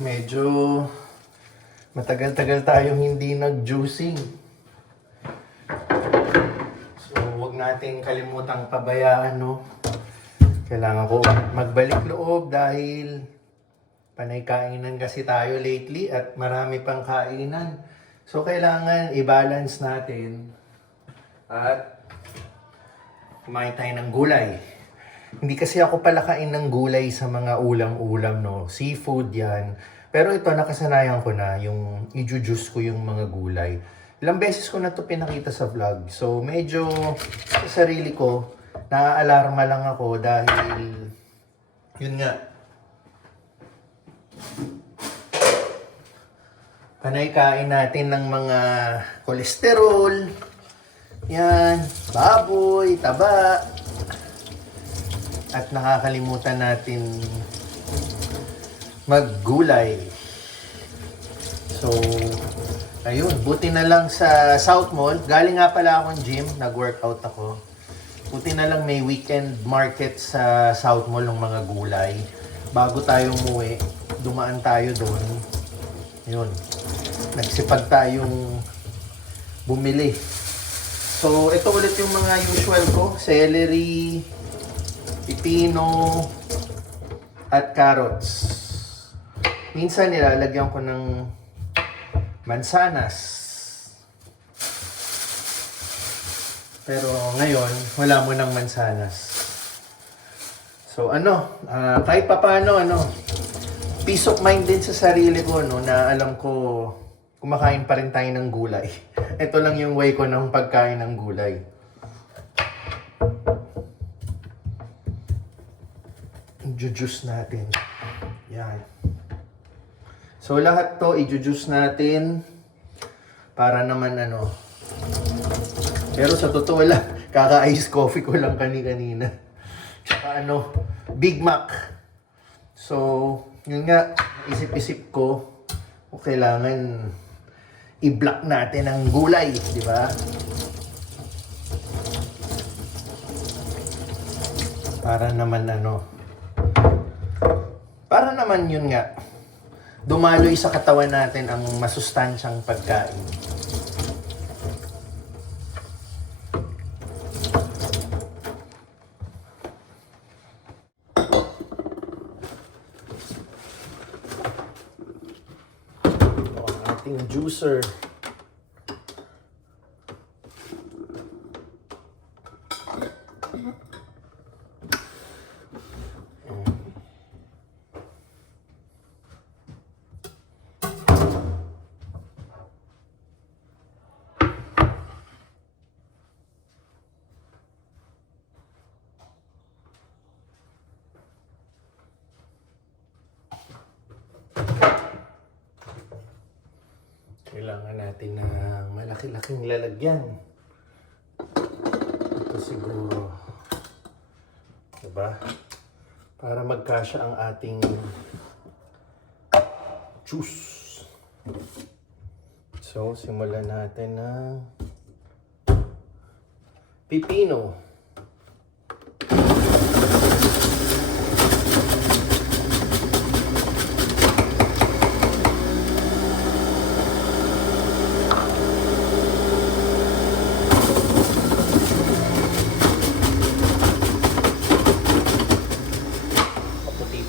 Medyo matagal-tagal tayong hindi nag-juicing. So, huwag natin kalimutang pabayaan, no? Kailangan ko magbalik loob dahil panay kainan kasi tayo lately at marami pang kainan. So, kailangan i-balance natin at kumain tayo ng gulay. Hindi kasi ako palakain ng gulay sa mga ulam-ulam, no? Seafood yan. Pero ito, nakasanayan ko na yung i-juice ko yung mga gulay. Ilang beses ko na to pinakita sa vlog. So, medyo sa sarili ko, naaalarma lang ako dahil, yun nga, panay kain natin ng mga kolesterol, yan, baboy, taba, at nakakalimutan natin maggulay. So, ayun, buti na lang sa South Mall. Galing nga pala akong gym, nag-workout ako. Buti na lang may weekend market sa South Mall ng mga gulay. Bago tayo umuwi, dumaan tayo doon. Yun, nagsipag tayong bumili. So, ito ulit yung mga usual ko. Celery, pipino, at carrots. Minsan nilalagyan ko ng mansanas. Pero ngayon, wala mo ng mansanas. So kahit papano, peace of mind din sa sarili ko, no, na alam ko kumakain pa rin tayo ng gulay. Ito lang yung way ko ng pagkain ng gulay. I-juice natin. Yan. So, lahat to i-juice natin para naman Pero sa totoo lang, kaka-ice coffee ko lang kanina. Tsaka Big Mac. So, yun nga, isip-isip ko, kailangan i-block natin ang gulay, di ba? Para naman yun nga, dumaloy sa katawan natin ang masustansyang pagkain. Ito ang ating juicer. Kailangan natin ng malaki-laking lalagyan. Ito siguro. Diba? Para magkasya ang ating juice. So, simulan natin ng pipino.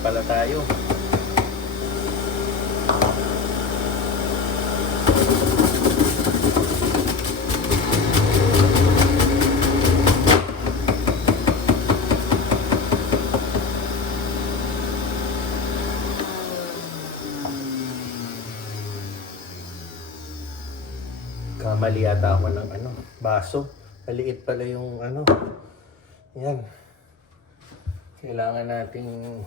Pala tayo. Kamali yata ako ng baso. Maliit pala yung Yan. Kailangan nating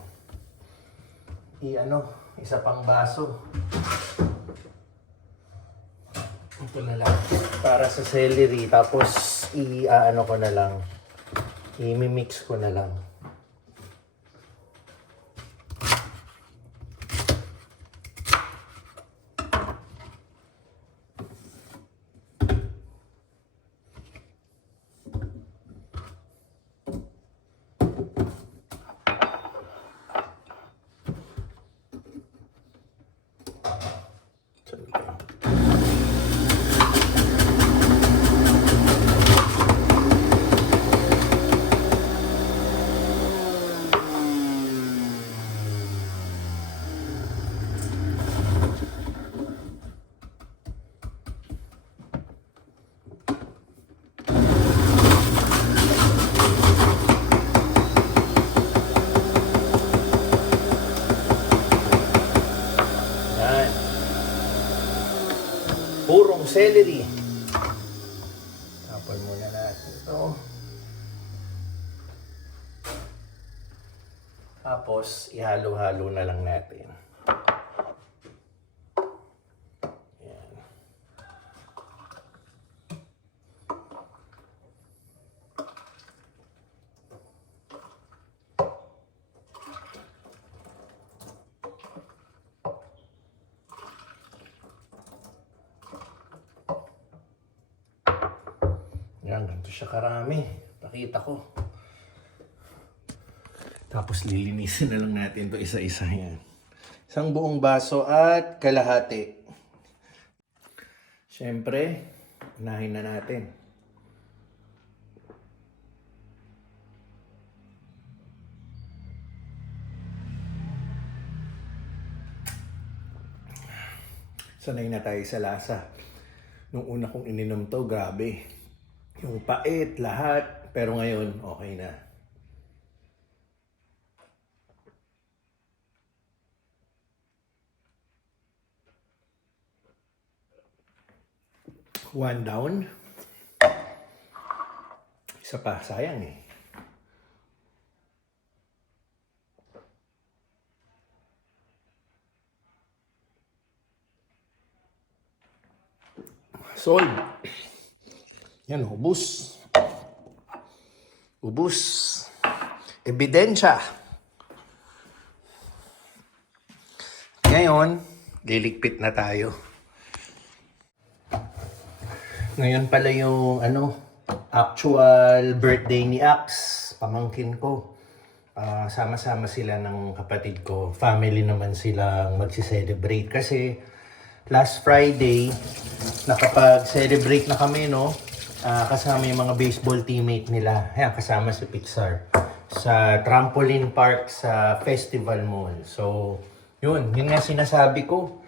isa pang baso. Ito na lang. Para sa celery. Tapos, ko na lang. I-mix ko na lang. celery. Tapon muna natin ito. Tapos, ihalo-halo na lang natin. Ayan. Yan, ganito siya karami. Pakita ko. Tapos lilinisin na lang natin to isa-isa yan. Isang buong baso at kalahati. Siyempre, unahin na natin. Sanay na tayo sa lasa. Nung una kong ininom to, grabe. Yung pait, lahat. Pero ngayon, okay na. One down. Isa pa, sayang eh. Sold. Yan, ubus. Ubus. Ebidensya. Ngayon, liligpit na tayo. Ngayon pala yung actual birthday ni Ax, pamangkin ko. Sama-sama sila ng kapatid ko. Family naman silang magsi-celebrate. Kasi last Friday, nakapag-celebrate na kami, no? Kasama yung mga baseball teammate nila. Ayan, kasama si Pixar. Sa trampoline park sa Festival Mall. So, yun nga sinasabi ko.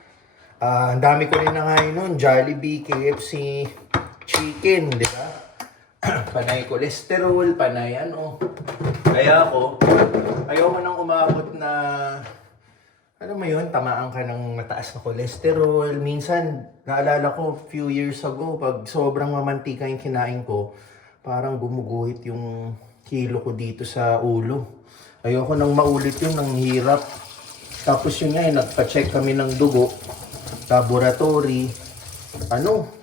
Ang dami ko rin nangain nun. Jollibee, KFC, chicken, di ba? Panay cholesterol, panay Kaya ayoko nang umabot na, alam mo yun, tamaan ka ng mataas na cholesterol. Minsan, naalala ko, few years ago, pag sobrang mamantika yung kinain ko, parang gumuguhit yung kilo ko dito sa ulo. Ayoko nang maulit yun, nang hirap. Tapos yun nga, nagpa-check kami ng dugo. Laboratory,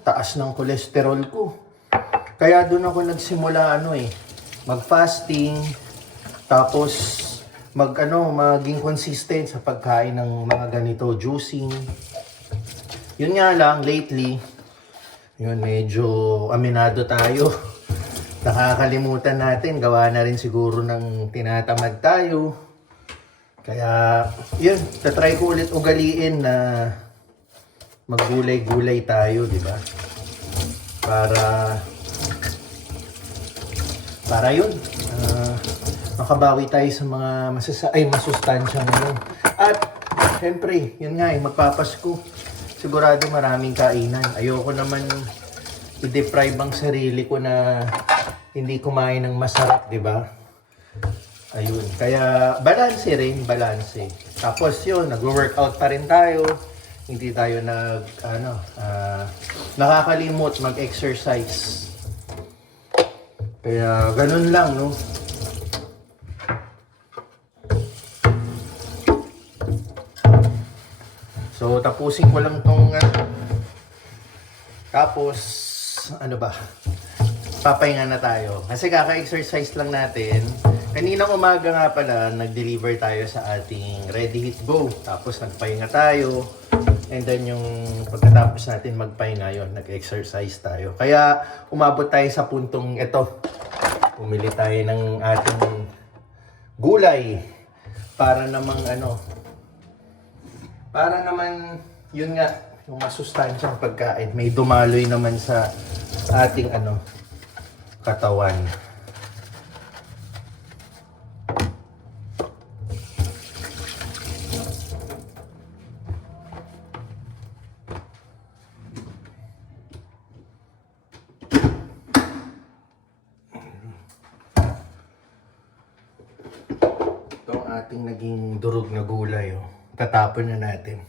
taas ng cholesterol ko. Kaya doon ako nagsimula mag-fasting, tapos maging consistent sa pagkain ng mga ganito, juicing. Yun nga lang, lately, yun medyo aminado tayo. Nakakalimutan natin, gawa na rin siguro ng tinatamad tayo. Kaya, yun, tatry ko ulit ugaliin na maggulay-gulay tayo, di ba? Para yun, makabawi tayo sa mga masustansyang At, syempre, yun nga, magpapasko. Sigurado maraming kainan. Ayoko naman i-deprive ang sarili ko na hindi kumain ng masarap, di ba? Ayun, kaya balanse rin, balanse. Tapos yun, nag-workout pa rin tayo. Hindi tayo nakakalimot mag-exercise. Kaya ganun lang, no? So, tapusin ko lang tong tapos, papahinga na tayo. Kasi kaka-exercise lang natin. Kaninang umaga nga pala, nag-deliver tayo sa ating Ready Hit Go. Tapos nagpahinga tayo. And then yung pagkatapos natin magpahinga yun, nag-exercise tayo. Kaya umabot tayo sa puntong ito. Pumili tayo ng ating gulay. Para naman yun nga, yung masustansyang pagkain. May dumaloy naman sa ating katawan. Ating naging durog na gulay, tatapon na natin.